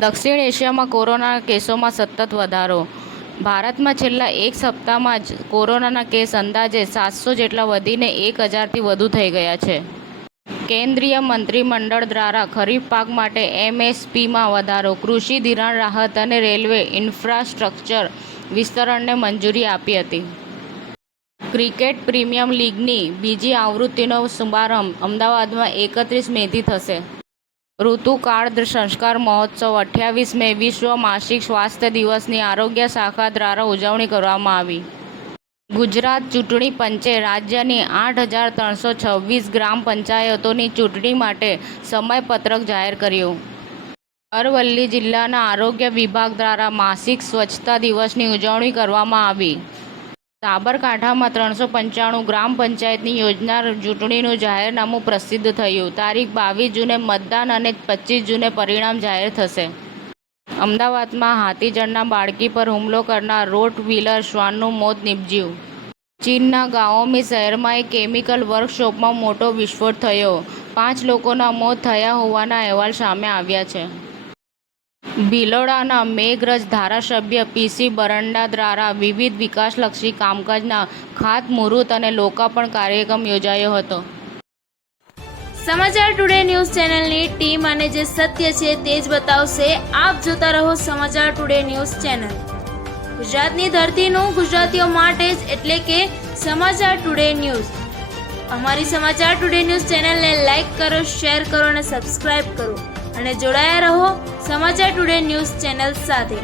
દક્ષિણ એશિયામાં કોરોનાના કેસોમાં સતત વધારો. ભારતમાં છેલ્લા એક સપ્તાહમાં જ કોરોનાના કેસ અંદાજે 700 જેટલા વધીને 1000થી વધુ થઈ ગયા છે. કેન્દ્રીય મંત્રીમંડળ દ્વારા ખરીફ પાક માટે એમએસપીમાં વધારો, કૃષિ ધિરાણ રાહત અને રેલવે ઇન્ફ્રાસ્ટ્રક્ચર વિસ્તરણને મંજૂરી આપી હતી. ક્રિકેટ પ્રીમિયર લીગની બીજી આવૃત્તિનો શુભારંભ અમદાવાદમાં 31 મેથી થશે. ઋતુકાળ સંસ્કાર મહોત્સવ 28 મે વિશ્વ માસિક સ્વાસ્થ્ય દિવસની આરોગ્ય શાખા દ્વારા ઉજવણી કરવામાં આવી. ગુજરાત ચૂંટણી પંચે રાજ્યની 8326 ગ્રામ પંચાયતોની ચૂંટણી માટે સમયપત્રક જાહેર કર્યું. અરવલ્લી જિલ્લાના આરોગ્ય વિભાગ દ્વારા માસિક સ્વચ્છતા દિવસની ઉજવણી કરવામાં આવી. સાબરકાંઠામાં 395 ગ્રામ પંચાયતની યોજના ચૂંટણીનું જાહેરનામું પ્રસિદ્ધ થયું. તારીખ 22 જૂને મતદાન અને 25 જૂને પરિણામ જાહેર થશે. અમદાવાદમાં હાથીજળના બાળકી પર હુમલો કરનાર રોટ વ્હીલર શ્વાનનું મોત નીપજ્યું. ચીનના ગાઓમી શહેરમાં એક કેમિકલ વર્કશોપમાં મોટો વિસ્ફોટ થયો. 5 લોકોના મોત થયા હોવાના અહેવાલ સામે આવ્યા છે. ભિલોડાના મેઘરજ ધારાસભ્ય પીસી બરંડા દ્વારા વિવિધ વિકાસલક્ષી કામકાજના ખાતમુહૂર્ત અને લોકાર્પણ કાર્યક્રમ યોજાયો હતો. સમાચાર ટુડે ન્યૂઝ ચેનલની ટીમ અને જે સત્ય છે તે જ બતાવશે. આપ જોતા રહો સમાચાર ટુડે ન્યૂઝ ચેનલ. ગુજરાતની ધરતીનું ગુજરાતીઓ માટે જ, એટલે કે સમાચાર ટુડે ન્યૂઝ. અમારી સમાચાર ટુડે ન્યૂઝ ચેનલને લાઈક કરો, શેર કરો અને સબસ્ક્રાઇબ કરો અને જોડાયા રહો સમાચાર ટુડે ન્યૂઝ ચેનલ સાથે.